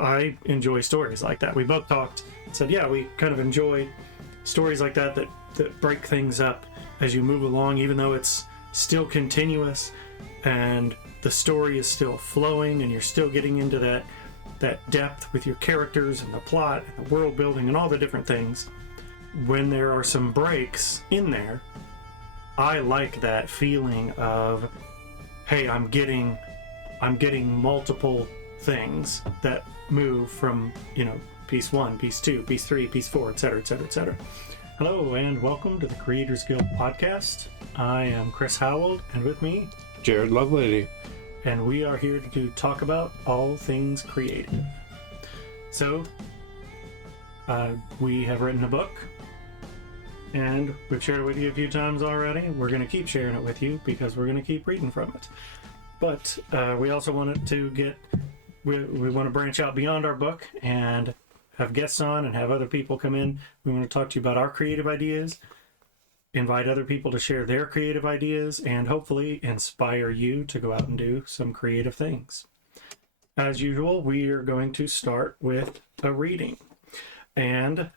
I enjoy stories like that. We both talked, said, yeah, we kind of enjoy stories like that break things up as you move along, even though it's still continuous and the story is still flowing and you're still getting into that depth with your characters and the plot and the world building and all the different things. When there are some breaks in there, I like that feeling of, hey, I'm getting multiple things that move from, piece 1, piece 2, piece 3, piece 4, etc., etc., etc. Hello and welcome to the Creators Guild podcast. I am Chris Howald, and with me, Jared Lovelady. And we are here to talk about all things creative. So, we have written a book, and we've shared it with you a few times already. We're going to keep sharing it with you because we're going to keep reading from it. But we also wanted to we want to branch out beyond our book and have guests on and have other people come in. We want to talk to you about our creative ideas, invite other people to share their creative ideas, and hopefully inspire you to go out and do some creative things. As usual, we are going to start with a reading. And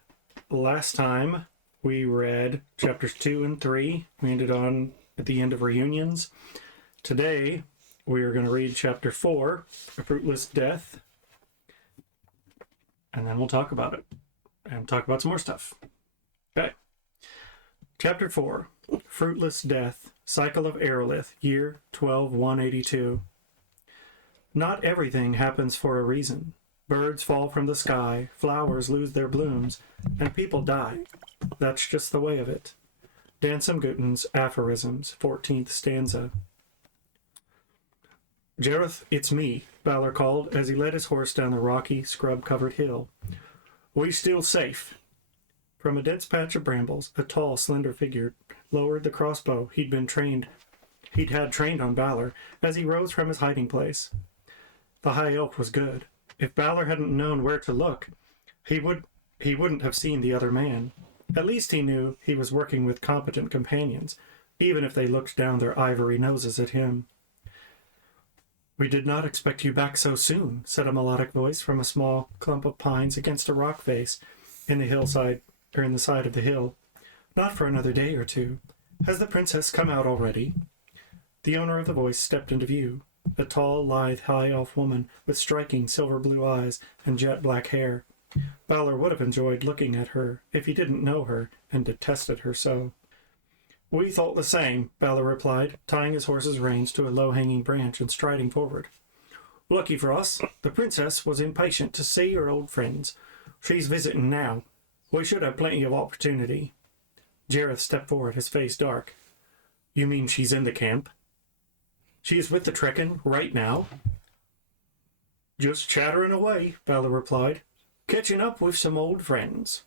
last time we read chapters 2 and 3. We ended on at the end of Reunions. Today, we are going to read chapter 4, A Fruitless Death. And then we'll talk about it. And talk about some more stuff. Okay. Chapter 4, Fruitless Death, Cycle of Aerolith, year 12-182. Not everything happens for a reason. Birds fall from the sky, flowers lose their blooms, and people die. That's just the way of it. Dansum Guten's Aphorisms, 14th stanza. Jareth, it's me, Balor called as he led his horse down the rocky, scrub-covered hill. We still safe. From a dense patch of brambles, a tall, slender figure lowered the crossbow he'd had trained on Balor as he rose from his hiding place. The high elk was good. If Balor hadn't known where to look, he wouldn't have seen the other man. At least he knew he was working with competent companions, even if they looked down their ivory noses at him. We did not expect you back so soon, said a melodic voice from a small clump of pines against a rock face in the side of the hill. Not for another day or two. Has the princess come out already? The owner of the voice stepped into view, a tall, lithe, high-elf woman with striking silver blue eyes and jet black hair. Balor would have enjoyed looking at her if he didn't know her and detested her so. We thought the same, Balor replied, tying his horse's reins to a low-hanging branch and striding forward. Lucky for us, the princess was impatient to see her old friends. She's visiting now. We should have plenty of opportunity. Jareth stepped forward, his face dark. You mean she's in the camp? She is with the Trekkin right now? Just chattering away, Balor replied. Catching up with some old friends.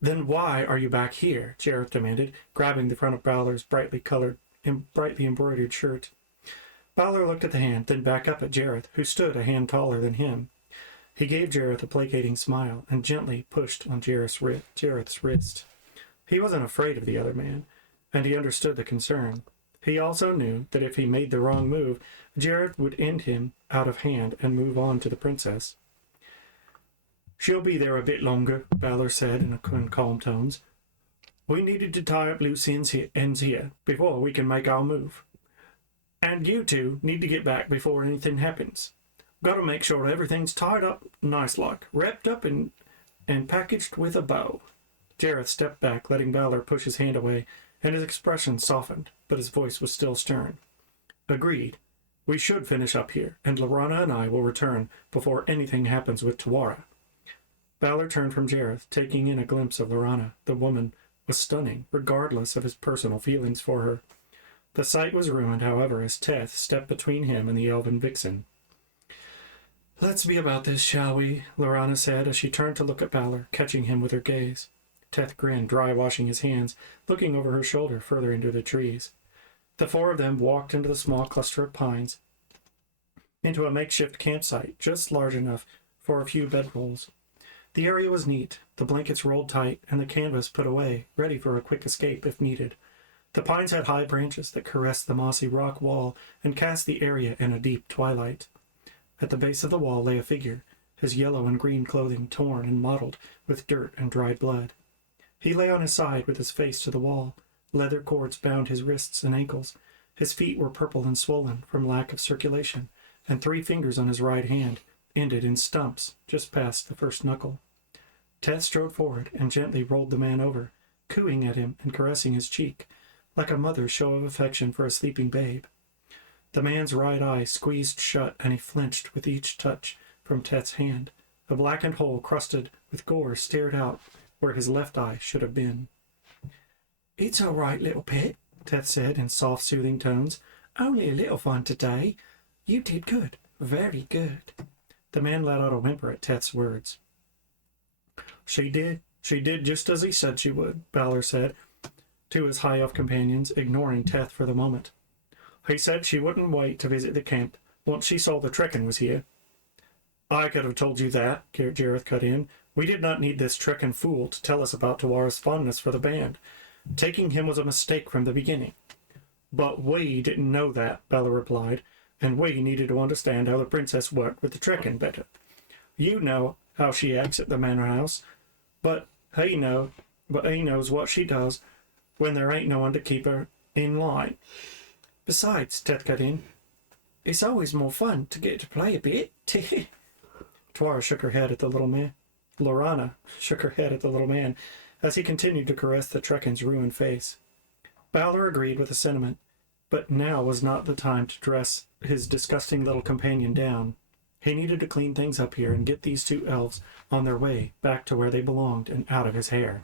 Then why are you back here? Jareth demanded, grabbing the front of Balor's brightly embroidered shirt. Balor looked at the hand, then back up at Jareth, who stood a hand taller than him. He gave Jareth a placating smile and gently pushed on Jareth's wrist. He wasn't afraid of the other man, and he understood the concern. He also knew that if he made the wrong move, Jareth would end him out of hand and move on to the princess. She'll be there a bit longer, Balor said in calm tones. We needed to tie up loose ends here before we can make our move. And you two need to get back before anything happens. Gotta make sure everything's tied up nice-like, wrapped up and packaged with a bow. Jareth stepped back, letting Balor push his hand away, and his expression softened, but his voice was still stern. Agreed. We should finish up here, and Laurana and I will return before anything happens with Tawara. Balor turned from Jareth, taking in a glimpse of Laurana. The woman was stunning, regardless of his personal feelings for her. The sight was ruined, however, as Teth stepped between him and the elven vixen. Let's be about this, shall we? Laurana said as she turned to look at Balor, catching him with her gaze. Teth grinned, dry-washing his hands, looking over her shoulder further into the trees. The four of them walked into the small cluster of pines, into a makeshift campsite just large enough for a few bedrolls. The area was neat, the blankets rolled tight, and the canvas put away, ready for a quick escape if needed. The pines had high branches that caressed the mossy rock wall and cast the area in a deep twilight. At the base of the wall lay a figure, his yellow and green clothing torn and mottled with dirt and dried blood. He lay on his side with his face to the wall. Leather cords bound his wrists and ankles. His feet were purple and swollen from lack of circulation, and 3 fingers on his right hand ended in stumps just past the first knuckle. Teth strode forward and gently rolled the man over, cooing at him and caressing his cheek, like a mother's show of affection for a sleeping babe. The man's right eye squeezed shut, and he flinched with each touch from Teth's hand. A blackened hole crusted with gore stared out where his left eye should have been. "It's all right, little pet," Teth said in soft, soothing tones. "Only a little fun today. You did good. Very good." The man let out a whimper at Teth's words. She did just as he said she would," Balor said to his high elf companions, ignoring Teth for the moment. "He said she wouldn't wait to visit the camp once she saw the Trekkin was here." "I could have told you that," Jareth cut in. "We did not need this Trekkin fool to tell us about Tawara's fondness for the band. Taking him was a mistake from the beginning." "But we didn't know that," Bella replied, "and we needed to understand how the princess worked with the Trekkin better. You know how she acts at the manor house, but he knows what she does when there ain't no one to keep her in line." "Besides," Teth cut in, "it's always more fun to get to play a bit." Tawara shook her head at the little man. Lorana shook her head at the little man as he continued to caress the Trekkin's ruined face. Balor agreed with the sentiment, but now was not the time to dress his disgusting little companion down. He needed to clean things up here and get these 2 elves on their way back to where they belonged and out of his hair.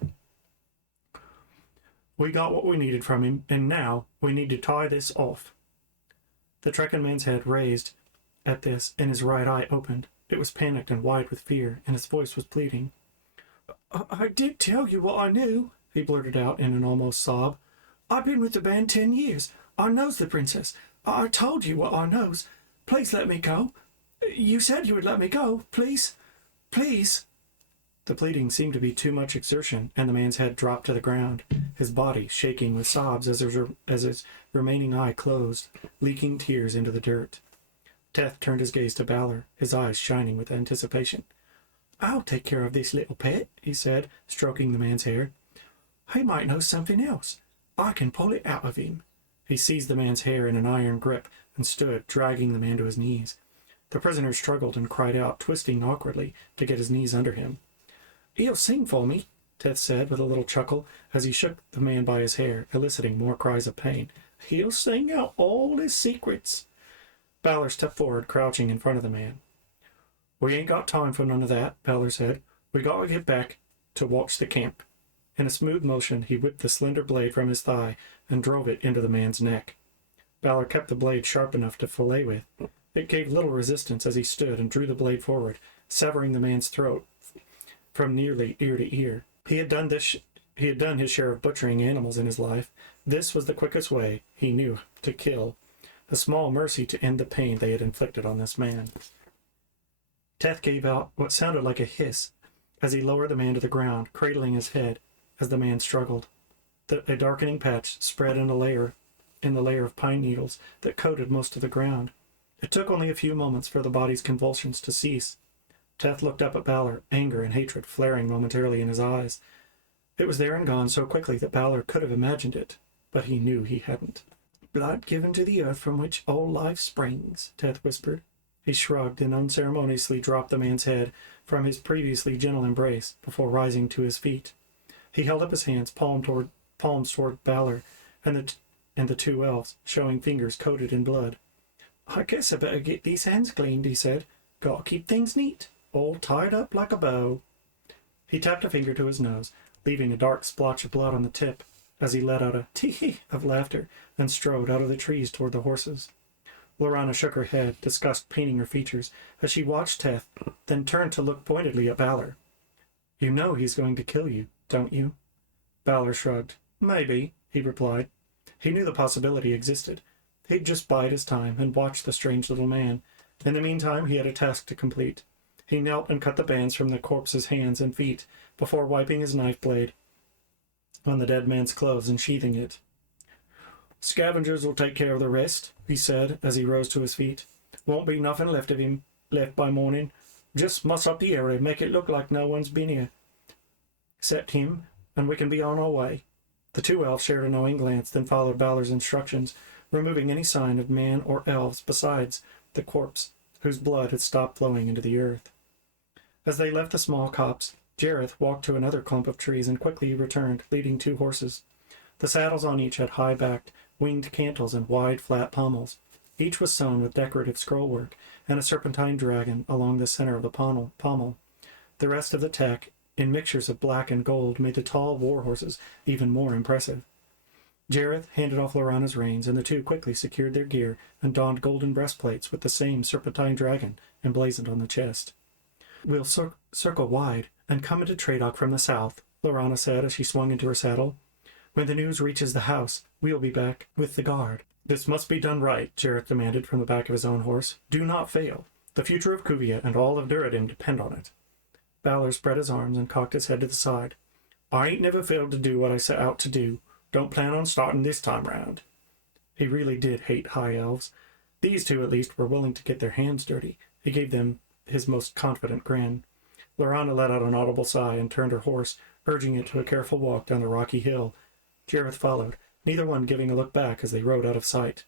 "We got what we needed from him, and now we need to tie this off." The Trekkin man's head raised at this, and his right eye opened. It was panicked and wide with fear, and his voice was pleading. I did tell you what I knew," he blurted out in an almost sob. "I've been with the band 10 years. I knows the princess. I told you what I knows. Please let me go. You said you would let me go. Please. Please." The pleading seemed to be too much exertion, and the man's head dropped to the ground, his body shaking with sobs as his remaining eye closed, leaking tears into the dirt. Teth turned his gaze to Balor, his eyes shining with anticipation. "I'll take care of this little pet," he said, stroking the man's hair. "He might know something else. I can pull it out of him." He seized the man's hair in an iron grip and stood, dragging the man to his knees. The prisoner struggled and cried out, twisting awkwardly to get his knees under him. "He'll sing for me," Teth said with a little chuckle as he shook the man by his hair, eliciting more cries of pain. "He'll sing out all his secrets." Balor stepped forward, crouching in front of the man. "We ain't got time for none of that," Balor said. "We got to get back to watch the camp." In a smooth motion, he whipped the slender blade from his thigh and drove it into the man's neck. Balor kept the blade sharp enough to fillet with. It gave little resistance as he stood and drew the blade forward, severing the man's throat from nearly ear to ear. He had done his share of butchering animals in his life. This was the quickest way, he knew, to kill. A small mercy to end the pain they had inflicted on this man. Teth gave out what sounded like a hiss as he lowered the man to the ground, cradling his head as the man struggled. A darkening patch spread in the layer of pine needles that coated most of the ground. It took only a few moments for the body's convulsions to cease. Teth looked up at Balor, anger and hatred flaring momentarily in his eyes. It was there and gone so quickly that Balor could have imagined it, but he knew he hadn't. "Blood given to the earth from which all life springs," Teth whispered. He shrugged and unceremoniously dropped the man's head from his previously gentle embrace before rising to his feet. He held up his hands, palms toward Balor and the 2 elves, showing fingers coated in blood. "I guess I better get these hands cleaned," he said. "Gotta keep things neat, all tied up like a bow." He tapped a finger to his nose, leaving a dark splotch of blood on the tip, as he let out a tee-hee of laughter and strode out of the trees toward the horses. Lorana shook her head, disgust painting her features, as she watched Teth, then turned to look pointedly at Balor. "You know he's going to kill you, don't you?" Balor shrugged. "Maybe," he replied. He knew the possibility existed. He'd just bide his time and watch the strange little man. In the meantime, he had a task to complete. He knelt and cut the bands from the corpse's hands and feet before wiping his knife blade on the dead man's clothes and sheathing it. "Scavengers will take care of the rest," he said as he rose to his feet. "Won't be nothing left of him left by morning. Just muss up the area, make it look like no one's been here. Except him, and we can be on our way. The two elves shared a knowing glance, then followed Balor's instructions, removing any sign of man or elves besides the corpse, whose blood had stopped flowing into the earth. As they left the small copse, Jareth walked to another clump of trees and quickly returned, leading 2 horses. The saddles on each had high-backed, winged cantles and wide, flat pommels. Each was sewn with decorative scrollwork, and a serpentine dragon along the center of the pommel. The rest of the tech, in mixtures of black and gold, made the tall war horses even more impressive. Jareth handed off Lorana's reins, and the two quickly secured their gear and donned golden breastplates with the same serpentine dragon emblazoned on the chest. We'll circle wide and come into Tradoc from the south, Lorana said as she swung into her saddle. When the news reaches the house, we'll be back with the guard. This must be done right, Jareth demanded from the back of his own horse. Do not fail. The future of Kuvia and all of Duradim depend on it. Balor spread his arms and cocked his head to the side. I ain't never failed to do what I set out to do. Don't plan on starting this time round. He really did hate high elves. These two, at least, were willing to get their hands dirty. He gave them his most confident grin. Lorana let out an audible sigh and turned her horse, urging it to a careful walk down the rocky hill. Jareth followed, neither one giving a look back as they rode out of sight.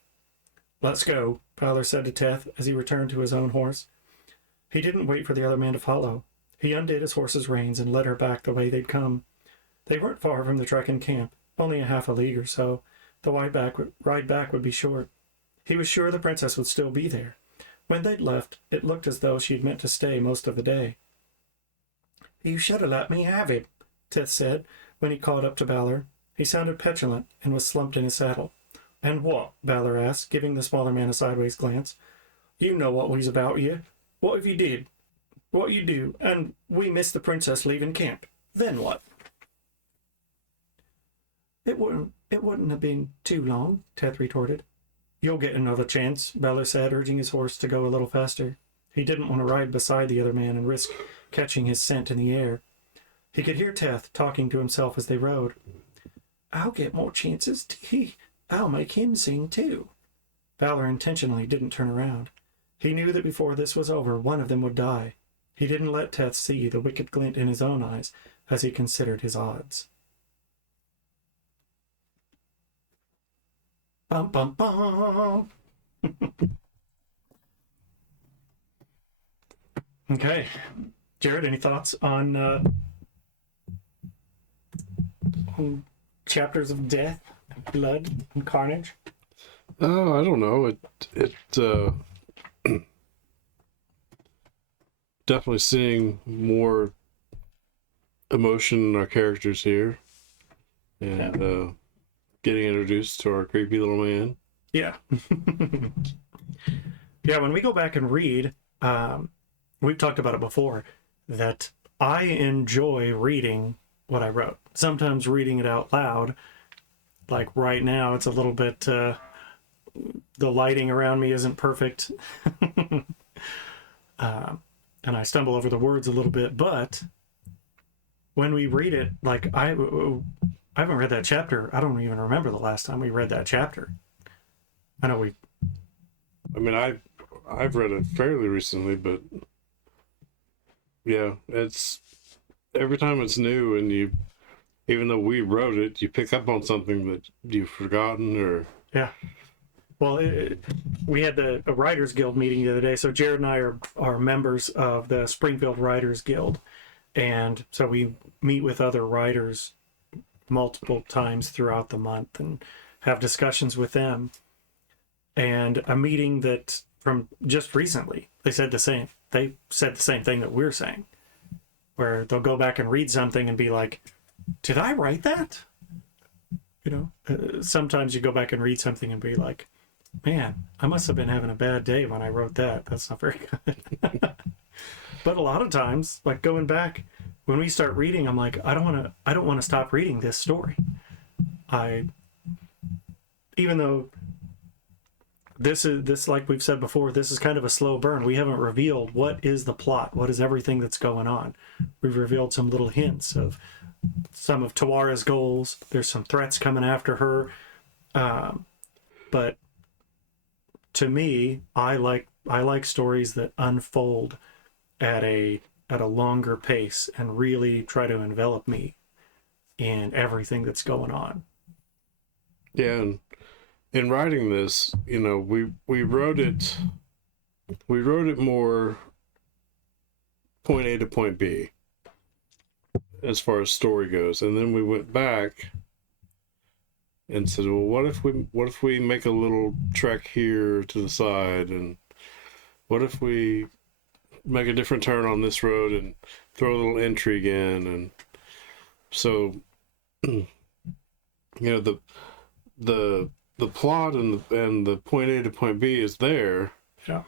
Let's go, Balor said to Teth as he returned to his own horse. He didn't wait for the other man to follow. He undid his horse's reins and led her back the way they'd come. They weren't far from the Trekkin camp, only a half a league or so. The ride back would be short. He was sure the princess would still be there. When they'd left, it looked as though she'd meant to stay most of the day. You should have let me have him, Teth said, when he caught up to Balor. He sounded petulant and was slumped in his saddle. And what? Balor asked, giving the smaller man a sideways glance. You know what we's about here. What if you did? What you do, and we miss the princess leaving camp? Then what? It wouldn't have been too long, Teth retorted. You'll get another chance, Balor said, urging his horse to go a little faster. He didn't want to ride beside the other man and risk catching his scent in the air. He could hear Teth talking to himself as they rode. I'll get more chances. I'll make him sing too. Balor intentionally didn't turn around. He knew that before this was over, one of them would die. He didn't let Teth see the wicked glint in his own eyes as he considered his odds. Bum, bum, bum. Okay. Jared, any thoughts on chapters of death, blood, and carnage? Oh, I don't know. It definitely seeing more emotion in our characters here, and getting introduced to our creepy little man. Yeah. Yeah, when we go back and read, we've talked about it before, that I enjoy reading what I wrote. Sometimes reading it out loud, like right now, it's a little bit, the lighting around me isn't perfect. And I stumble over the words a little bit, but when we read it, like I haven't read that chapter. I don't even remember the last time we read that chapter. I know I've read it fairly recently, but yeah, it's every time it's new, and even though we wrote it, you pick up on something that you've forgotten, or yeah. Well, we had a Writers Guild meeting the other day. So Jared and I are members of the Springfield Writers Guild. And so we meet with other writers multiple times throughout the month and have discussions with them. And a meeting that from just recently, they said the same thing that we're saying, where they'll go back and read something and be like, did I write that? You know, sometimes you go back and read something and be like, man, I must have been having a bad day when I wrote that. That's not very good. But a lot of times, like going back, when we start reading, I'm like, I don't want to stop reading this story. Even though this, like we've said before, this is kind of a slow burn. We haven't revealed what is the plot, what is everything that's going on. We've revealed some little hints of some of Tawara's goals. There's some threats coming after her. But to me, I like stories that unfold at a longer pace and really try to envelop me in everything that's going on. Yeah, and in writing this, we wrote it more point A to point B as far as story goes, and then we went back and said, well, what if we make a little trek here to the side, and what if we make a different turn on this road and throw a little intrigue in, and so the plot and the point A to point B is there, Yeah.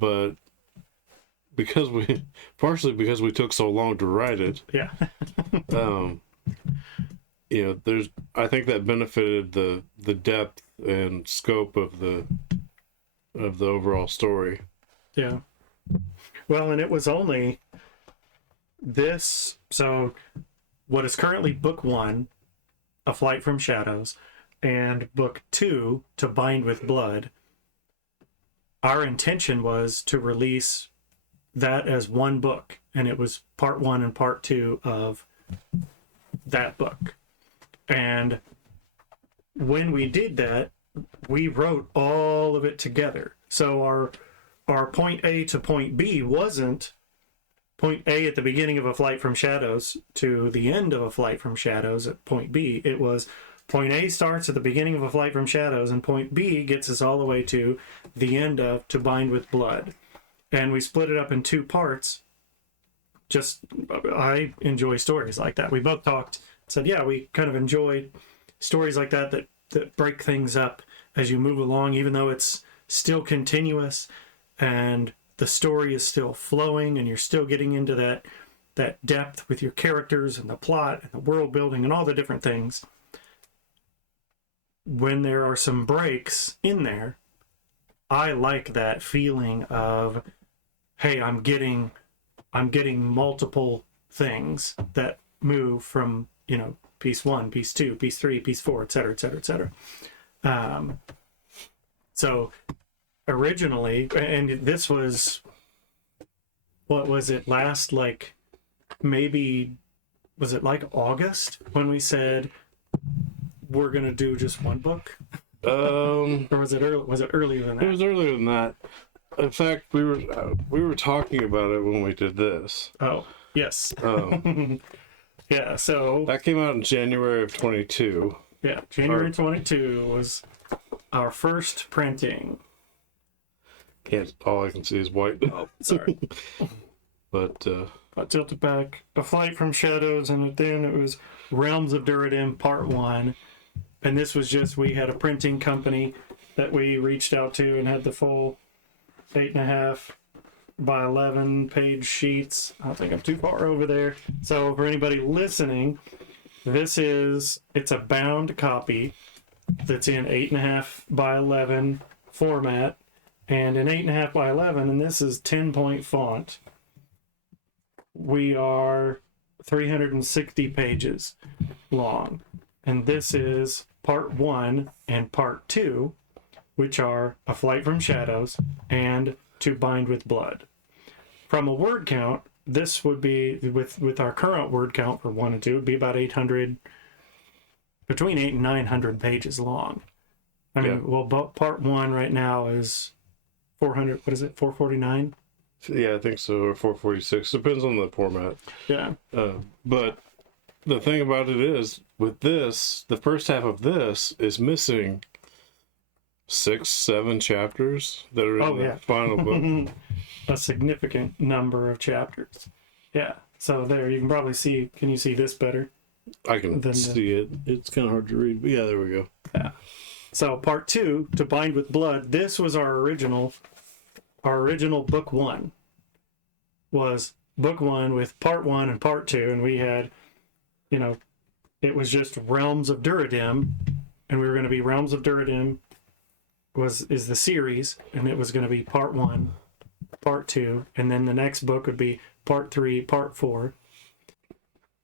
but partially because we took so long to write it, Yeah. I think that benefited the depth and scope of the overall story. Yeah. Well, and it was only this, so what is currently book 1, A Flight from Shadows, and book 2, To Bind with Blood, our intention was to release that as one book, and it was part 1 and part 2 of that book. And when we did that, we wrote all of it together. So our point A to point B wasn't point A at the beginning of A Flight from Shadows to the end of A Flight from Shadows at point B. It was point A starts at the beginning of A Flight from Shadows, and point B gets us all the way to the end of To Bind with Blood. And we split it up in 2 parts. I enjoy stories like that. We both talked, said, yeah, we kind of enjoy stories like that break things up as you move along, even though it's still continuous and the story is still flowing and you're still getting into that depth with your characters and the plot and the world building and all the different things. When there are some breaks in there, I like that feeling of, hey, I'm getting multiple things that move from, piece 1, piece 2, piece 3, piece 4, et cetera, et cetera, et cetera. So originally, and this was, what was it, last, maybe, was it August when we said we're going to do just one book? Or was it earlier than that? It was earlier than that. In fact, we were talking about it when we did this. Oh, yes. Yeah, so that came out in January of 22. Yeah, January 22 was our first printing. All I can see is white. Oh, sorry. But I tilted back. A Flight from Shadows, and then it was Realms of Duradim Part 1. And this was just, we had a printing company that we reached out to and had the full 8.5 by 11 page sheets. I don't think I'm too far over there. So for anybody listening, it's a bound copy that's in 8.5 by 11 format, and in 8.5 by 11, and this is 10-point font. We are 360 pages long, and this is part 1 and part 2, which are A Flight from Shadows and To Bind with Blood. From a word count, this would be, with our current word count for 1 and 2, would be about 800, between 800 and 900 pages long. I mean, well, part 1 right now is 400, what is it, 449? Yeah, I think so, or 446. Depends on the format. Yeah. But the thing about it is, with this, the first half of this is missing 6-7 chapters that are in the final book. A significant number of chapters. Yeah. So there, you can probably see. Can you see this better? I can see it. It's kind of hard to read, but yeah, there we go. Yeah. So part 2, To Bind with Blood. This was our original book 1. Was book 1 with part 1 and part 2, and we had, it was just Realms of Duradim, and we were going to be Realms of Duradim is the series, and it was going to be part 1, part 2, and then the next book would be part 3, part 4.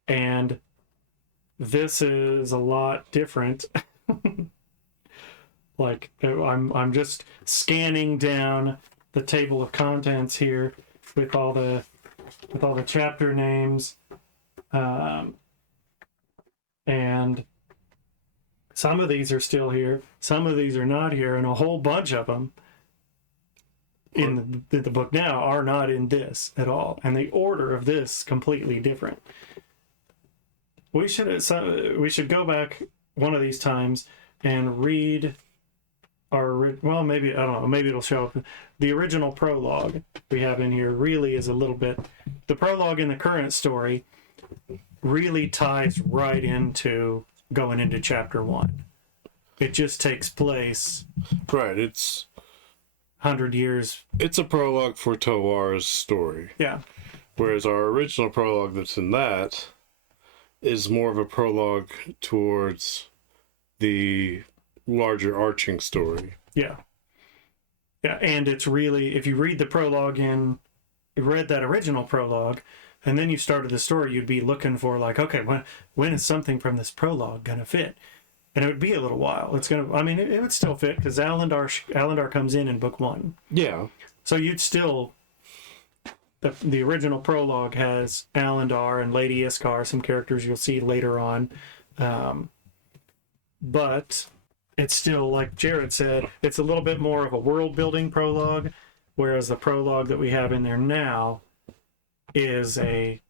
And this is a lot different. I'm just scanning down the table of contents here with all the with all the chapter names. And some of these are still here, some of these are not here, and a whole bunch of them in the book now are not in this at all. And the order of this completely different. We should go back one of these times and read well, maybe, I don't know, maybe it'll show up. The original prologue we have in here really is a little bit, the prologue in the current story really ties right into going into chapter 1. It just takes place Right, it's 100 years. it's a prologue for Towar's story. Yeah. Whereas our original prologue that's in that is more of a prologue towards the larger arching story. Yeah. Yeah, and it's really, if you read the prologue you read that original prologue, and then you started the story, you'd be looking for like, okay, when is something from this prologue gonna fit? And it would be a little while. It's gonna, I mean, it would still fit because Alandar comes in book 1. Yeah. So you'd still, the original prologue has Alandar and Lady Iskar, some characters you'll see later on, but it's still, like Jared said, it's a little bit more of a world building prologue, whereas the prologue that we have in there now it's a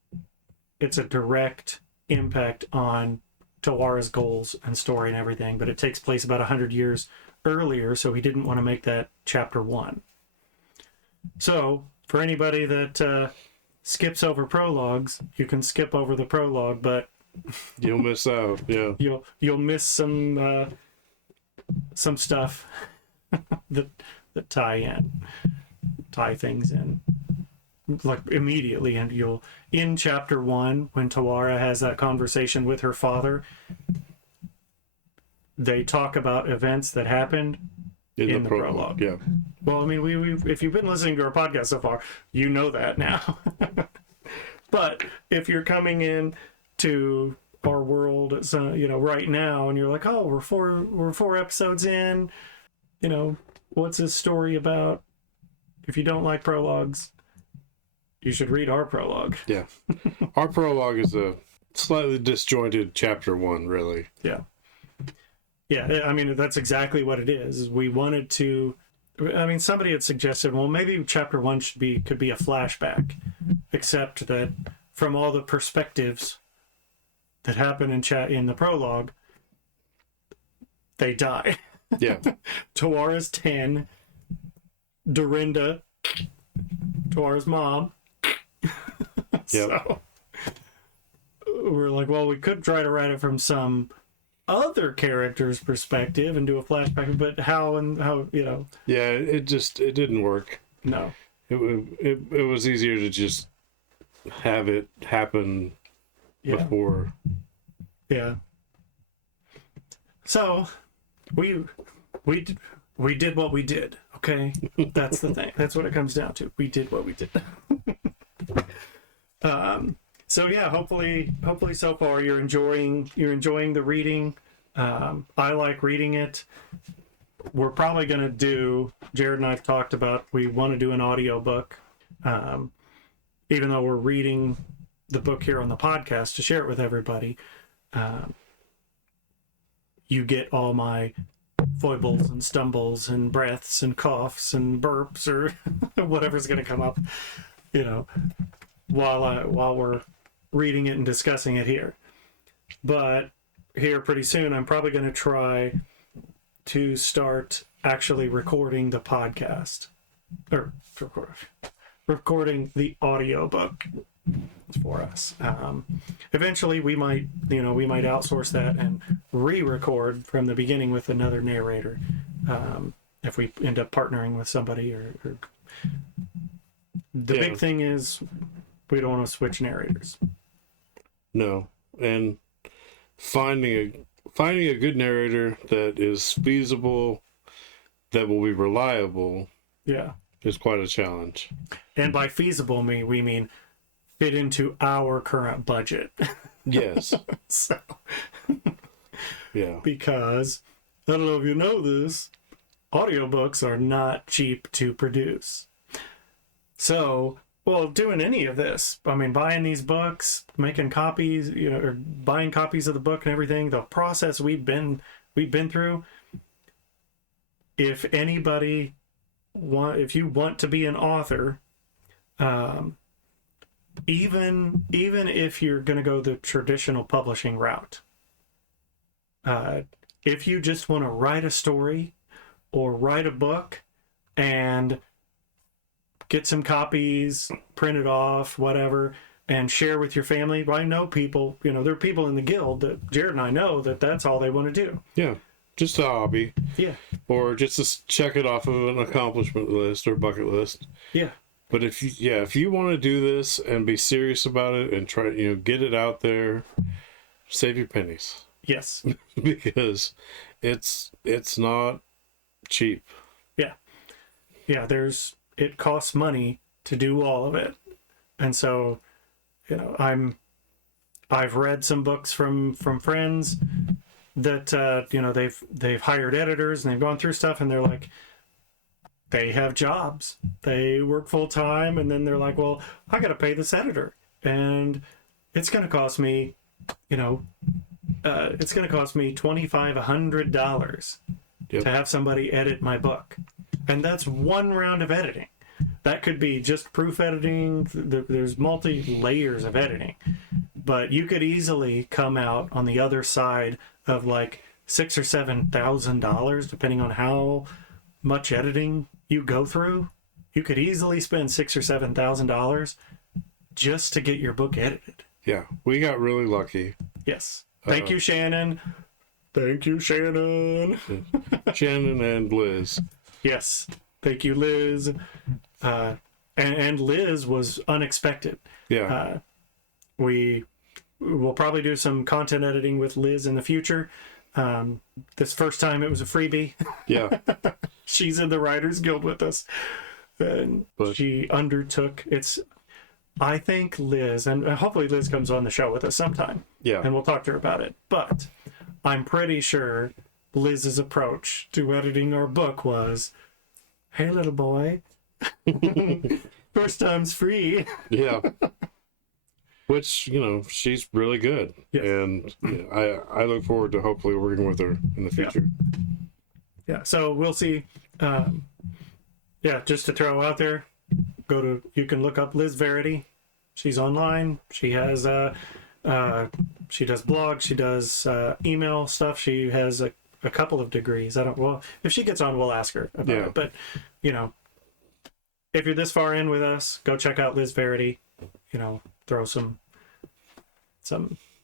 direct impact on Tawara's goals and story and everything, but it takes place about 100 years earlier, so he didn't want to make that chapter 1. So for anybody that skips over prologues, you can skip over the prologue, but You'll miss out. Yeah. You'll miss some stuff that tie things in like immediately. And you'll, in chapter 1, when Tawara has that conversation with her father, they talk about events that happened in the prologue. Yeah. Well, I mean, we if you've been listening to our podcast so far, you know that now. But if you're coming in to our world, right now, and you're like, oh, we're four episodes in, what's this story about? If you don't like prologues, you should read our prologue. Yeah. Our prologue is a slightly disjointed chapter 1, really. Yeah. Yeah, I mean, that's exactly what it is. We wanted to, I mean, somebody had suggested, well, maybe chapter 1 could be a flashback, except that from all the perspectives that happen in the prologue, they die. Yeah. Tawara's 10, Dorinda, Tawara's mom. So we're like, well, we could try to write it from some other character's perspective and do a flashback, but how, Yeah, it didn't work. No. It was easier to just have it happen before. Yeah. So we did what we did. Okay, that's the thing. That's what it comes down to. We did what we did. So yeah, hopefully so far you're enjoying the reading. I like reading it. We're probably going to do, Jared and I've talked about, we want to do an audiobook. Even though we're reading the book here on the podcast to share it with everybody, you get all my foibles and stumbles and breaths and coughs and burps or whatever's going to come up, while we're reading it and discussing it here. But here pretty soon, I'm probably going to try to start actually recording the podcast, or recording the audiobook for us. Eventually we might outsource that and re-record from the beginning with another narrator, if we end up partnering with somebody or the big thing is we don't want to switch narrators. No. And finding a good narrator that is feasible, that will be reliable, is quite a challenge. And by feasible we mean fit into our current budget. Yes. So, yeah. Because, I don't know if you know this, audiobooks are not cheap to produce. So, well, doing any of this, I mean, buying these books, making copies, or buying copies of the book and everything, the process we've been through. If anybody if you want to be an author, even if you're going to go the traditional publishing route, if you just want to write a story or write a book and get some copies, print it off, whatever, and share with your family. I know people, there are people in the guild that Jared and I know that's all they want to do. Yeah. Just a hobby. Yeah. Or just to check it off of an accomplishment list or bucket list. Yeah. But if you want to do this and be serious about it and try, get it out there, save your pennies. Yes. Because it's not cheap. Yeah. Yeah. It costs money to do all of it. And so, I've read some books from friends that, they've hired editors and they've gone through stuff and they're like, they have jobs, they work full time. And then they're like, well, I got to pay this editor and it's going to cost me, it's going to cost me $2,500 to have somebody edit my book. And that's one round of editing. That could be just proof editing. There's multi layers of editing, but you could easily come out on the other side of like $6,000 or $7,000, depending on how much editing you go through. You could easily spend $6,000 or $7,000 just to get your book edited. Yeah, we got really lucky. Yes. Thank you, Shannon. Thank you, Shannon. Shannon and Liz. Yes. Thank you, Liz. And Liz was unexpected. Yeah. We will probably do some content editing with Liz in the future. This first time it was a freebie. Yeah. She's in the Writers Guild with us. And she undertook I think Liz, and hopefully Liz comes on the show with us sometime. Yeah. And we'll talk to her about it. But I'm pretty sure Liz's approach to editing our book was, hey, little boy, first time's free. Yeah. Which, she's really good. Yes. And I look forward to hopefully working with her in the future. Yeah. So we'll see. Just to throw out there, you can look up Liz Verity. She's online. She has, she does blogs. She does email stuff. She has a couple of degrees. If she gets on, we'll ask her about it. But, if you're this far in with us, go check out Liz Verity. Throw some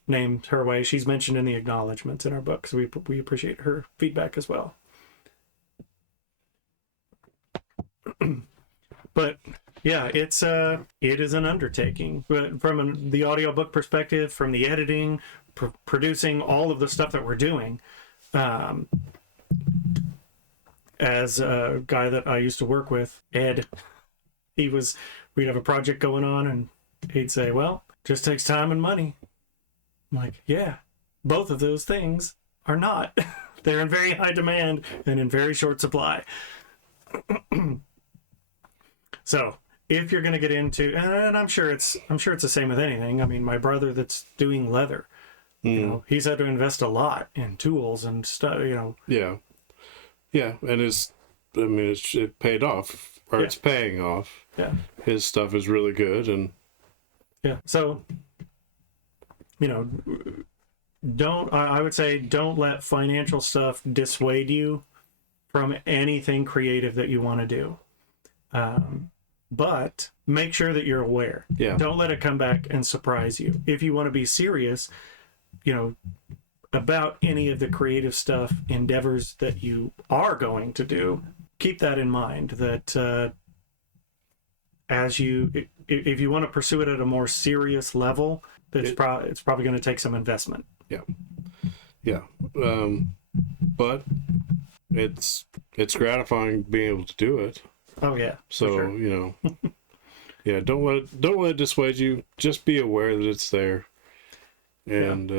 names her way. She's mentioned in the acknowledgments in our book, so we appreciate her feedback as well. But yeah, it is an undertaking. But from the audiobook perspective, from the editing, producing all of the stuff that we're doing, as a guy that I used to work with, Ed, we'd have a project going on and he'd say, well, just takes time and money. I'm like, yeah, both of those things are not. They're in very high demand and in very short supply. So if you're going to get into, and I'm sure it's the same with anything. I mean, my brother that's doing leather, he's had to invest a lot in tools and stuff, Yeah. Yeah. And it paid off, or it's paying off. Yeah. His stuff is really good. And yeah. So, I would say don't let financial stuff dissuade you from anything creative that you want to do. But make sure that you're aware. Yeah. Don't let it come back and surprise you. If you want to be serious, about any of the creative stuff, endeavors that you are going to do, keep that in mind that if you want to pursue it at a more serious level, it's probably going to take some investment. Yeah. Yeah. But it's gratifying being able to do it. Oh yeah. So, sure. Yeah, don't let it dissuade you. Just be aware that it's there. And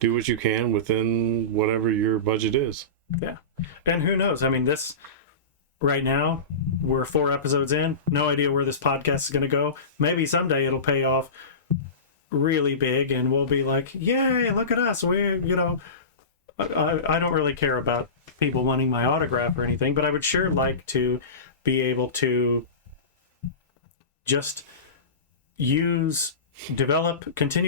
do what you can within whatever your budget is. Yeah. And who knows? I mean, right now, we're 4 episodes in. No idea where this podcast is going to go. Maybe someday it'll pay off really big and we'll be like, yay, look at us. We, you know, I don't really care about people wanting my autograph or anything, but I would sure like to be able to just continue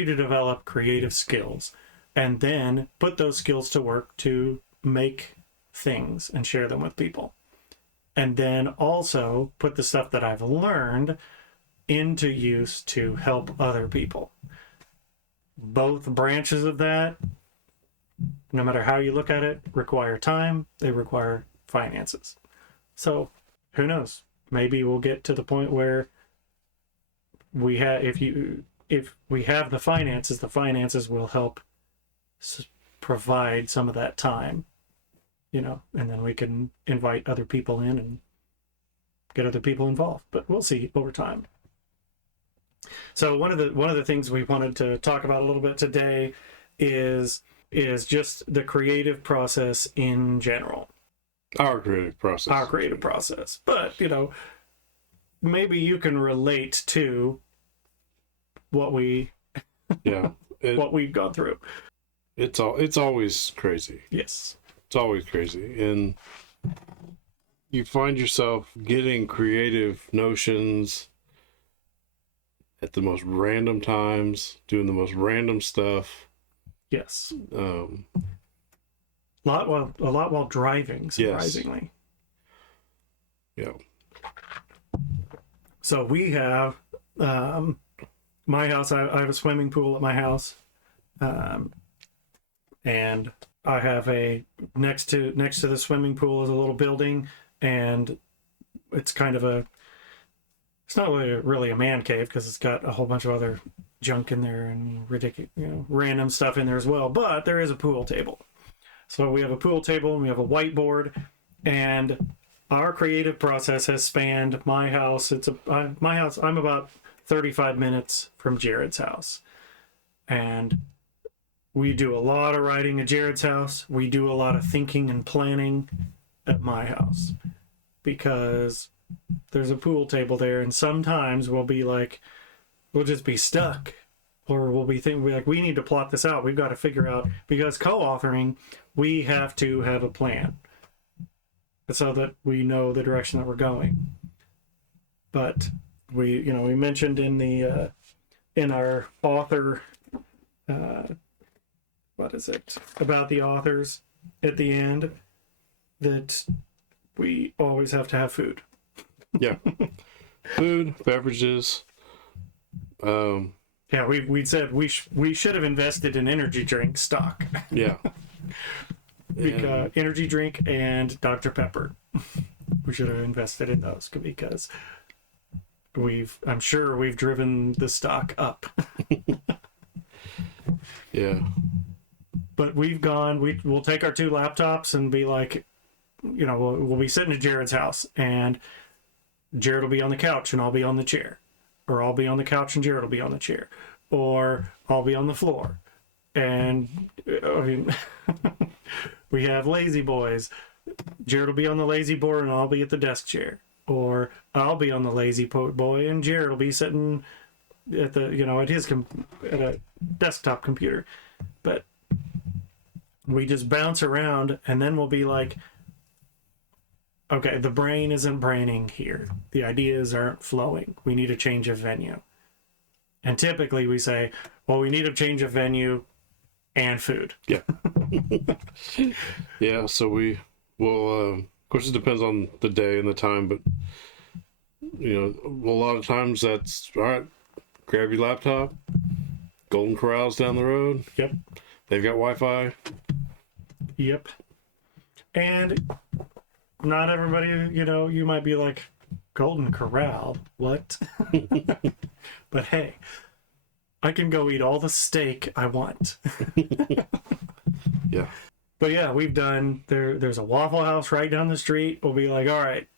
to develop creative skills and then put those skills to work to make things and share them with people. And then also put the stuff that I've learned into use to help other people. Both branches of that, no matter how you look at it, require time. They require finances. So who knows? Maybe we'll get to the point where we have, if we have the finances will help provide some of that time, you know, and then we can invite other people in and get other people involved. But we'll see over time. So one of the things we wanted to talk about a little bit today is just the creative process in general. Our creative process. But, you know, maybe you can relate to what we've gone through. It's always crazy. Yes. It's always crazy. And you find yourself getting creative notions at the most random times, doing the most random stuff. Yes. A lot while driving, surprisingly. Yes. Yeah. So we have my house. I have a swimming pool at my house, and I have next to the swimming pool is a little building, and it's kind of it's not really a man cave because it's got a whole bunch of other junk in there and ridiculous, you know, random stuff in there as well. But there is a pool table. So we have a pool table and we have a whiteboard, and our creative process has spanned my house. My house. I'm about 35 minutes from Jared's house, and we do a lot of writing at Jared's house. We do a lot of thinking and planning at my house because there's a pool table there, and sometimes we'll just be stuck, or we'll be thinking like, we need to plot this out. We've got to figure out, because co-authoring, we have to have a plan so that we know the direction that we're going. But we mentioned in our author, about the authors at the end, that we always have to have food. Yeah. Food, beverages. Yeah, we said we should have invested in energy drink stock. Yeah. Energy drink and Dr. Pepper. We should have invested in those because I'm sure we've driven the stock up. Yeah. But we'll take our 2 laptops and be like, you know, we'll be sitting at Jared's house, and Jared will be on the couch and I'll be on the chair, or I'll be on the couch and Jared will be on the chair, or I'll be on the floor. And I mean, we have lazy boys. Jared will be on the lazy boy and I'll be at the desk chair, or I'll be on the lazy boy and Jared will be sitting at the, you know, at a desktop computer. But we just bounce around, and then we'll be like, okay, the brain isn't braining here. The ideas aren't flowing. We need a change of venue. And typically we say, well, we need a change of venue and food. Yeah. Yeah, so we will, of course it depends on the day and the time, but, you know, a lot of times that's, all right, grab your laptop, Golden Corral's down the road. Yep. They've got Wi-Fi. Yep. And not everybody, you know, you might be like, Golden Corral, what? But hey, I can go eat all the steak I want. Yeah. But yeah, we've done, there's a Waffle House right down the street. We'll be like, all right,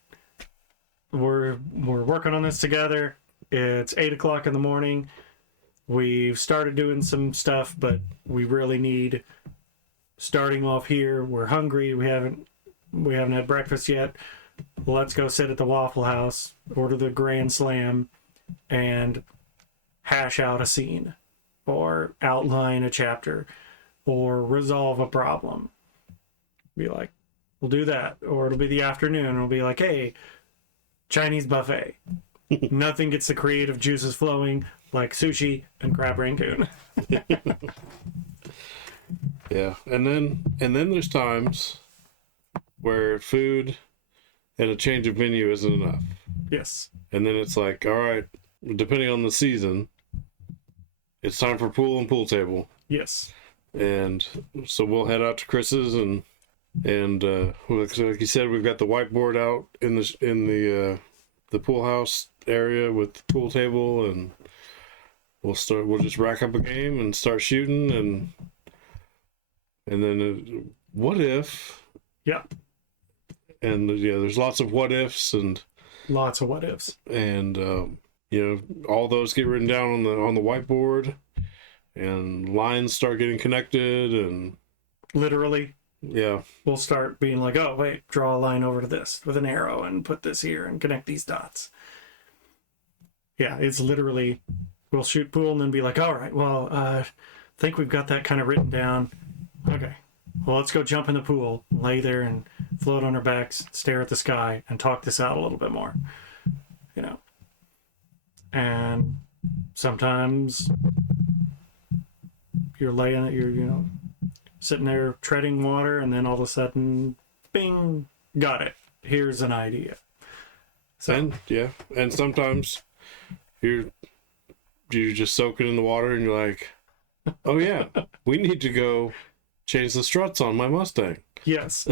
we're working on this together. It's 8 o'clock in the morning. We've started doing some stuff, but we really need, starting off here, we're hungry. We haven't had breakfast yet. let's go sit at the Waffle House, order the Grand Slam, and hash out a scene, or outline a chapter, or resolve a problem. Be like, we'll do that. Or it'll be the afternoon, and it'll be like, hey, Chinese buffet. Nothing gets the creative juices flowing like sushi and crab rangoon. Yeah, and then there's times where food and a change of venue isn't enough. Yes. And then it's like, all right, depending on the season, it's time for pool and pool table. Yes. And so we'll head out to Chris's and like you said, we've got the whiteboard out in the pool house area with the pool table, and we'll just rack up a game and start shooting, and then what if? Yeah. And yeah, there's lots of what ifs and lots of what ifs, and all those get written down on the whiteboard, and lines start getting connected, and literally. Yeah. We'll start being like, oh, wait, draw a line over to this with an arrow and put this here and connect these dots. Yeah, it's literally, we'll shoot pool and then be like, all right, well, I think we've got that kind of written down. Okay, well, let's go jump in the pool, lay there and float on our backs, stare at the sky, and talk this out a little bit more. And sometimes you're sitting there treading water, and then all of a sudden, bing, got it. Here's an idea. So, and sometimes you're just soaking in the water, and you're like, oh yeah, we need to go change the struts on my Mustang. Yes.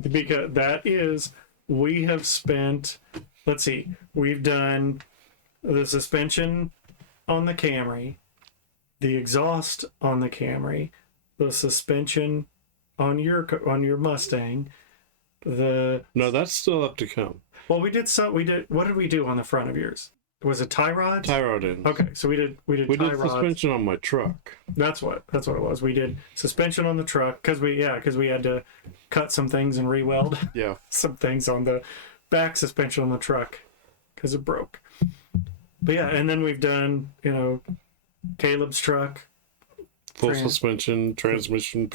Because we have spent, let's see, we've done the suspension on the Camry, the exhaust on the Camry, the suspension on your Mustang, No, that's still up to come. Well, what did we do on the front of yours? Was it tie rods? Tie rod ends. Okay, so we did tie rods. Suspension on my truck. That's what it was. We did suspension on the truck because we had to cut some things and re-weld some things on the back suspension on the truck because it broke. But yeah, and then we've done, Caleb's truck. Full suspension, transmission,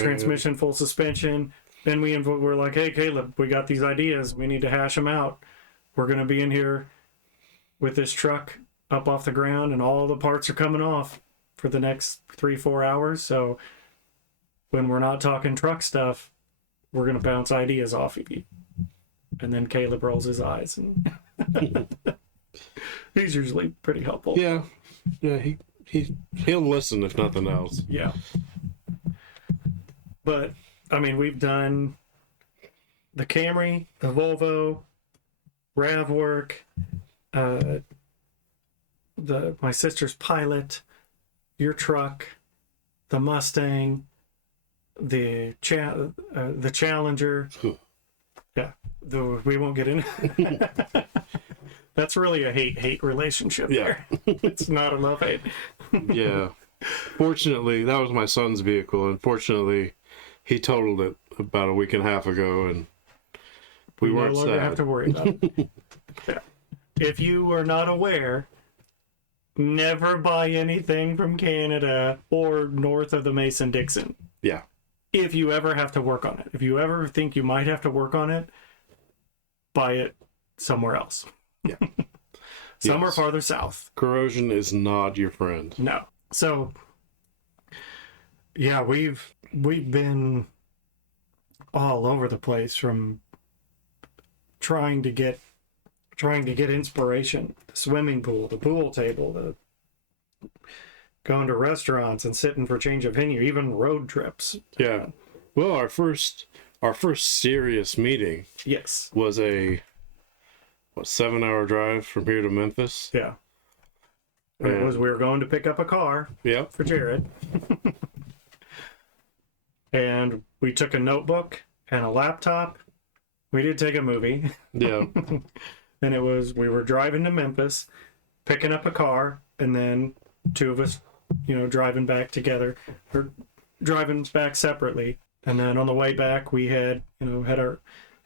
full suspension. Then we're like, hey, Caleb, we got these ideas. We need to hash them out. We're going to be in here with this truck up off the ground, and all the parts are coming off for the next 3-4 hours. So when we're not talking truck stuff, we're going to bounce ideas off of you. And then Caleb rolls his eyes, and he's usually pretty helpful. Yeah. He'll listen if nothing else. Yeah. But I mean, we've done the Camry, the Volvo, RAV work, my sister's Pilot, your truck, the Mustang, the Challenger. Yeah, we won't get into. That's really a hate relationship there. It's not a love-hate. Yeah. Fortunately, that was my son's vehicle, and fortunately, he totaled it about a week and a half ago, and we weren't no longer sad. Have to worry about it. Yeah. If you are not aware, never buy anything from Canada or north of the Mason-Dixon. Yeah. If you ever have to work on it. If you ever think you might have to work on it, buy it somewhere else. Yeah. Somewhere farther south. Corrosion is not your friend. No. So, yeah, we've been all over the place, from trying to get inspiration, the swimming pool, the pool table, the going to restaurants and sitting for change of venue, even road trips. Yeah. Well, our first serious meeting was a 7-hour drive from here to Memphis. Yeah. And it was, we were going to pick up a car for Jared. And we took a notebook and a laptop. We did take a movie. Yeah. And it was, we were driving to Memphis, picking up a car, and then two of us, driving back together, or driving back separately. And then on the way back, we had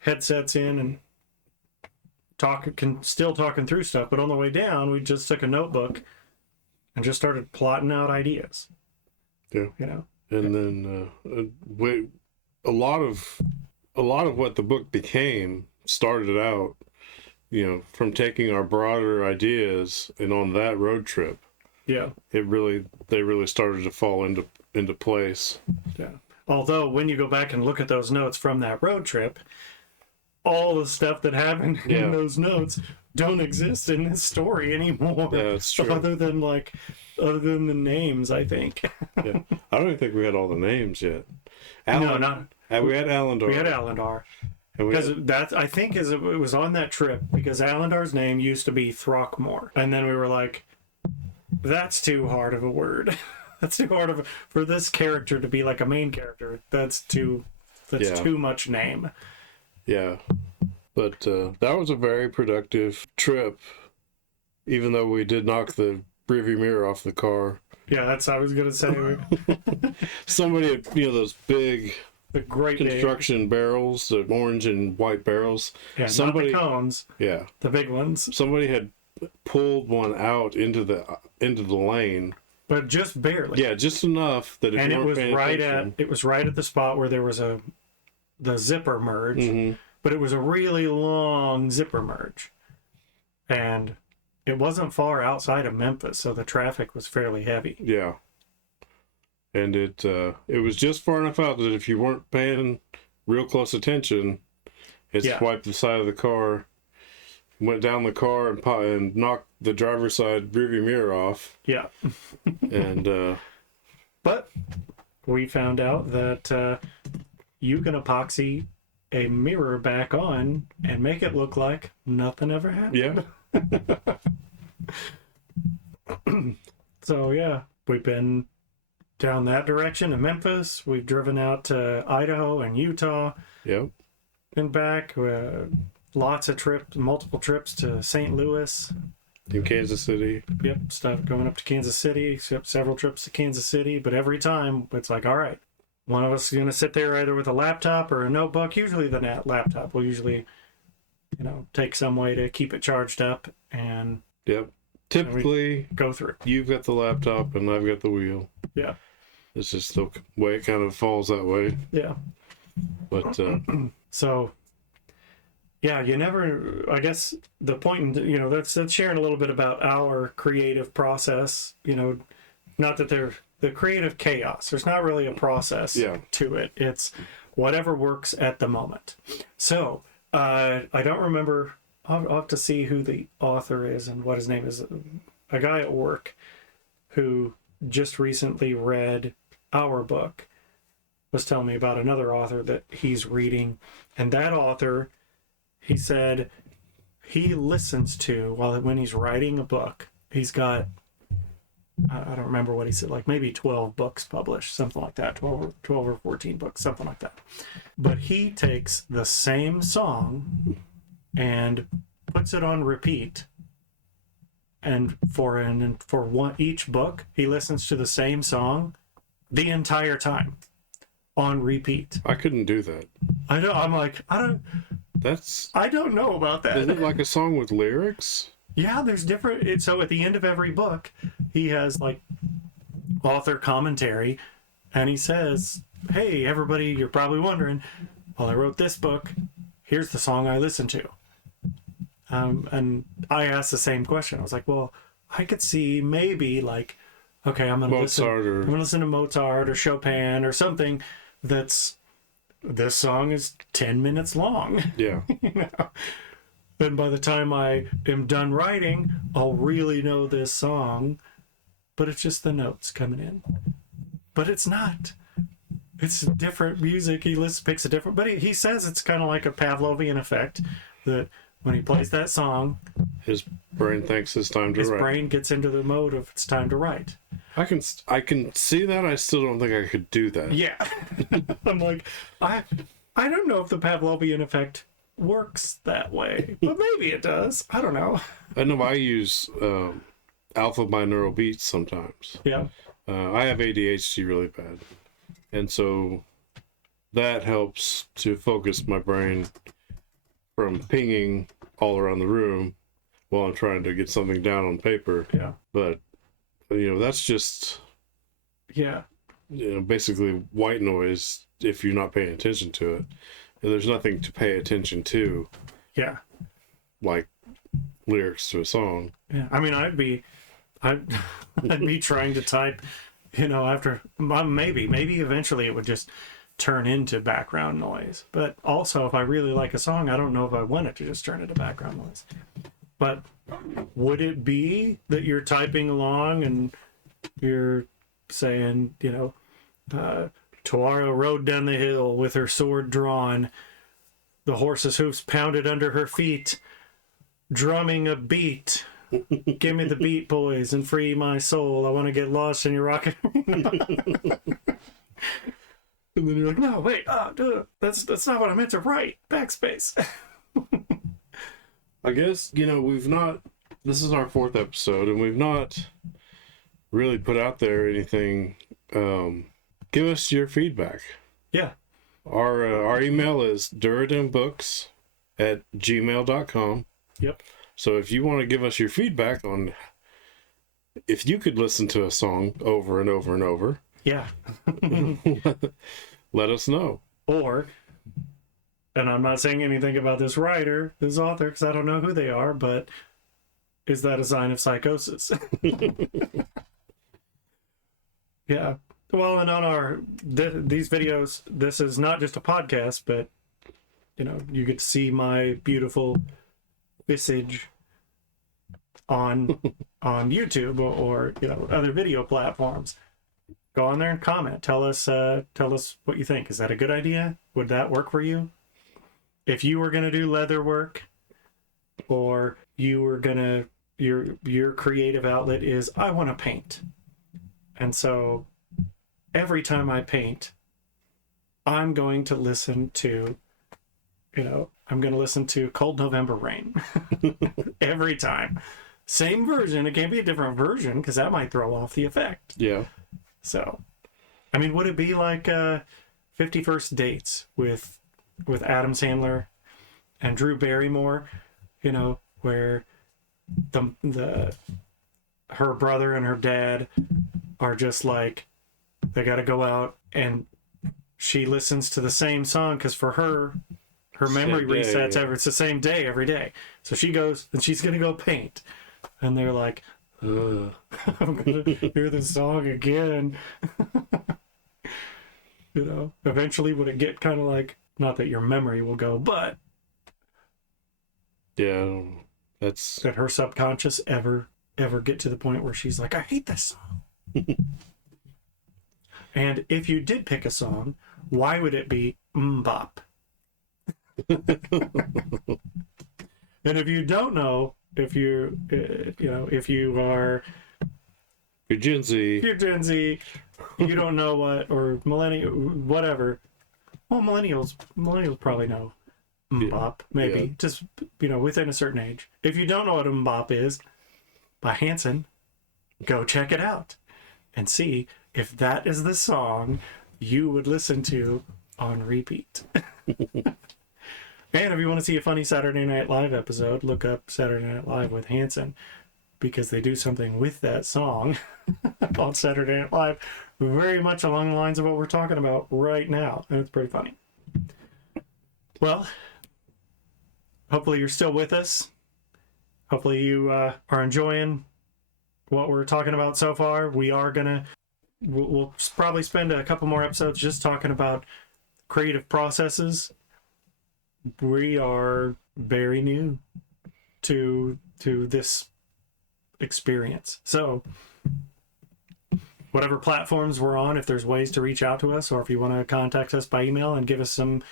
headsets in and still talking through stuff. But on the way down, we just took a notebook and just started plotting out ideas. Yeah. You know. And then a lot of what the book became started out, you know, from taking our broader ideas and on that road trip. Yeah. They really started to fall into place. Yeah. Although when you go back and look at those notes from that road trip, all the stuff that happened in those notes don't exist in this story anymore. Yeah, that's true. Other than the names, I think. Yeah. I don't even think we had all the names yet. We had Allendar. We had Allendar. Because I think it was on that trip, because Allendar's name used to be Throckmore. And then we were like, that's too hard of a word. That's too hard for this character to be like a main character. That's too much name. Yeah. But that was a very productive trip, even though we did knock the rearview mirror off the car. Yeah, that's what I was going to say. Somebody had, those big great construction barrels, the orange and white barrels. Yeah, not the cones. Yeah. The big ones. Somebody had pulled one out into the lane. But just barely. Yeah, just enough that it was right at the spot where there was the zipper merge. Mm-hmm. But it was a really long zipper merge. And it wasn't far outside of Memphis, so the traffic was fairly heavy. Yeah. And it was just far enough out that if you weren't paying real close attention, it swiped the side of the car, went down the car and knocked the driver's side rearview mirror off. Yeah. And but we found out that you can epoxy a mirror back on and make it look like nothing ever happened. Yeah. So yeah, we've been down that direction in Memphis. We've driven out to Idaho and Utah. Yep. And back. Lots of trips, multiple trips to St. Louis. In Kansas City. Yep, stuff going up to Kansas City, except several trips to Kansas City. But every time, it's like, all right, one of us is going to sit there either with a laptop or a notebook. Usually the laptop. We'll usually, take some way to keep it charged up and... Yep. Typically, go through. You've got the laptop and I've got the wheel. Yeah. It's just the way it kind of falls that way. Yeah. But, so... Yeah, I guess the point, that's sharing a little bit about our creative process, not that they're the creative chaos. There's not really a process to it. It's whatever works at the moment. So, I don't remember, I'll have to see who the author is and what his name is. A guy at work who just recently read our book was telling me about another author that he's reading, and that author... He said he listens to, when he's writing a book, he's got, I don't remember what he said, like maybe 12 books published, something like that, 12 or 14 books, something like that. But he takes the same song and puts it on repeat. And for each book, he listens to the same song the entire time on repeat. I couldn't do that. I know. I'm like, I don't know about that. Is it like a song with lyrics? Yeah, there's different. So at the end of every book, he has like author commentary, and he says, "Hey, everybody, you're probably wondering, well, I wrote this book. Here's the song I listened to." And I asked the same question. I was like, "Well, I could see maybe like, okay, I'm gonna listen to Mozart or Chopin or something that's." This song is 10 minutes long. Yeah. Then by the time I am done writing, I'll really know this song. But it's just the notes coming in. But it's not. It's different music. He picks a different... But he says it's kind of like a Pavlovian effect. That when he plays that song... His brain thinks it's time to write. His brain gets into the mode of it's time to write. I can see that. I still don't think I could do that. Yeah. I'm like, I don't know if the Pavlovian effect works that way, but maybe it does. I don't know. I know I use alpha binaural beats sometimes. Yeah. I have ADHD really bad. And so that helps to focus my brain from pinging all around the room while I'm trying to get something down on paper. Yeah. But, you know, that's just, Yeah. you know, basically white noise if you're not paying attention to it. And there's nothing to pay attention to, Yeah. like lyrics to a song. Yeah. I mean, I'd be trying to type, you know, after maybe eventually it would just turn into background noise. But also, if I really like a song, I don't know if I want it to just turn into background noise. But would it be that you're typing along and you're saying, you know, Tawara rode down the hill with her sword drawn, the horse's hoofs pounded under her feet, drumming a beat. Give me the beat, boys, and free my soul. I want to get lost in your rocket. And then you're like, no, wait, that's not what I meant to write. Backspace. I guess, you know, this is our 4th episode, and we've not really put out there anything. Give us your feedback. Yeah. Our email is duridimbooks@gmail.com. Yep. So if you want to give us your feedback on if you could listen to a song over and over and over, Yeah. let us know. Or, and I'm not saying anything about this writer, this author, because I don't know who they are, but is that a sign of psychosis? Yeah. Well, and on these videos, this is not just a podcast, but, you know, you get to see my beautiful visage on YouTube or you know, other video platforms. Go on there and comment. Tell us what you think. Is that a good idea? Would that work for you? If you were gonna do leather work, or you were gonna your creative outlet is I want to paint, and so every time I paint, I'm going to listen to, you know, I'm going to listen to Cold November Rain every time. Same version. It can't be a different version because that might throw off the effect. Yeah. So, I mean, would it be like 50 First Dates with Adam Sandler and Drew Barrymore, you know, where her brother and her dad are just like, they got to go out and she listens to the same song because for her memory resets it's the same day every day. So she goes and she's going to go paint. And they're like, I'm going to hear this song again. You know, eventually would it get kind of like, not that your memory will go, but yeah, that's that her subconscious ever get to the point where she's like, I hate this song. And if you did pick a song, why would it be Mbop? And if you don't know, if you if you're Gen Z, you don't know what, or millennial, whatever. Well, millennials probably know Mbop, maybe, just, you know, within a certain age. If you don't know what Mbop is, by Hanson, go check it out and see if that is the song you would listen to on repeat. And if you want to see a funny Saturday Night Live episode, look up Saturday Night Live with Hanson, because they do something with that song on Saturday Night Live very much along the lines of what we're talking about right now. And it's pretty funny. Well, hopefully you're still with us. Hopefully you are enjoying what we're talking about so far. We'll probably spend a couple more episodes just talking about creative processes. We are very new to this experience. So whatever platforms we're on, if there's ways to reach out to us, or if you want to contact us by email and give us some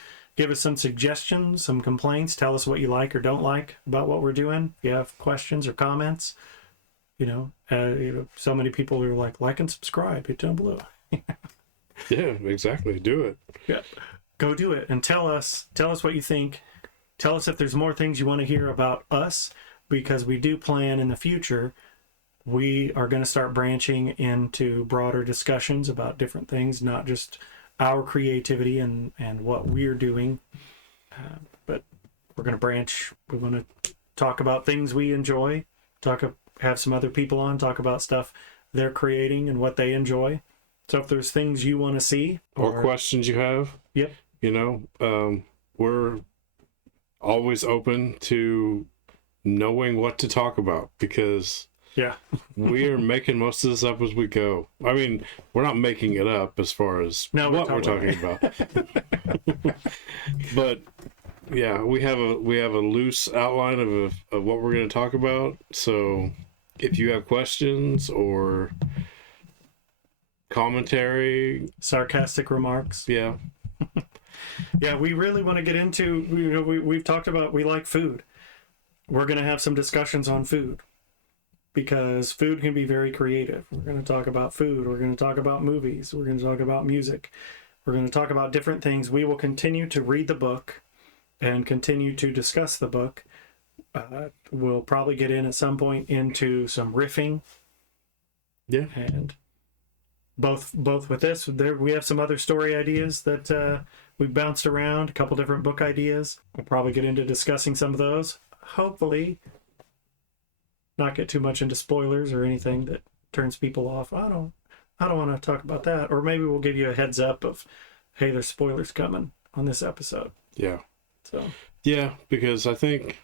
suggestions, some complaints, tell us what you like or don't like about what we're doing. If you have questions or comments, you know, so many people are like and subscribe, hit down below. Yeah, exactly. Do it. Yeah. Go do it and tell us what you think. Tell us if there's more things you want to hear about us, because we do plan in the future. We are going to start branching into broader discussions about different things, not just our creativity and what we're doing, but we're going to branch. We want to talk about things we enjoy, have some other people on, talk about stuff they're creating and what they enjoy. So if there's things you want to see or questions you have, yep, we're always open to knowing what to talk about, because yeah, we are making most of this up as we go. I mean, we're not making it up as far as what we're talking about. But yeah, we have a loose outline of what we're going to talk about. So if you have questions or commentary, sarcastic remarks, yeah. Yeah, we really want to get into, we've talked about, we like food. We're going to have some discussions on food, because food can be very creative. We're going to talk about food. We're going to talk about movies. We're going to talk about music. We're going to talk about different things. We will continue to read the book and continue to discuss the book. We'll probably get in at some point into some riffing. Yeah. And both with this, we have some other story ideas that we bounced around, a couple different book ideas. We'll probably get into discussing some of those. Hopefully not get too much into spoilers or anything that turns people off. I don't want to talk about that. Or maybe we'll give you a heads up of, hey, there's spoilers coming on this episode. Yeah. So yeah, because I think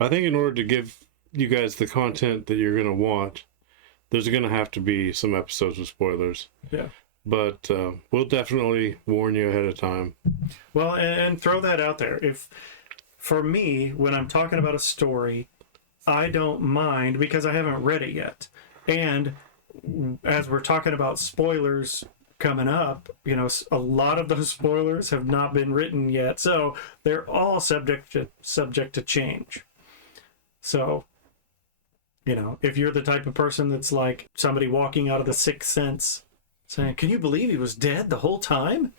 in order to give you guys the content that you're going to want, there's going to have to be some episodes with spoilers. Yeah. But we'll definitely warn you ahead of time. Well, and throw that out there. If, for me, when I'm talking about a story, I don't mind, because I haven't read it yet. And as we're talking about spoilers coming up, a lot of those spoilers have not been written yet. So they're all subject to change. So, if you're the type of person that's like somebody walking out of The Sixth Sense saying, can you believe he was dead the whole time?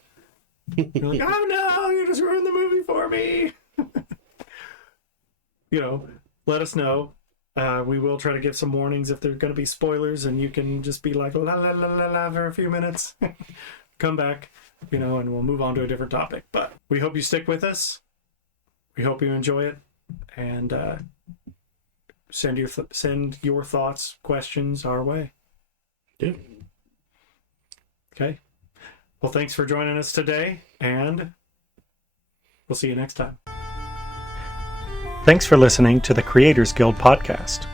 You're like, oh no, you just ruined the movie for me. Let us know. We will try to give some warnings if there's going to be spoilers, and you can just be like, la la la la la for a few minutes. Come back, and we'll move on to a different topic. But we hope you stick with us. We hope you enjoy it. And send your thoughts, questions our way. Yeah. Okay. Well, thanks for joining us today, and we'll see you next time. Thanks for listening to the Creators Guild podcast.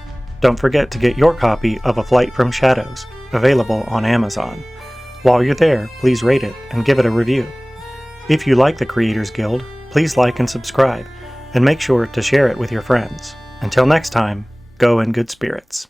Don't forget to get your copy of A Flight from Shadows, available on Amazon. While you're there, please rate it and give it a review. If you like the Creators Guild, please like and subscribe, and make sure to share it with your friends. Until next time, go in good spirits.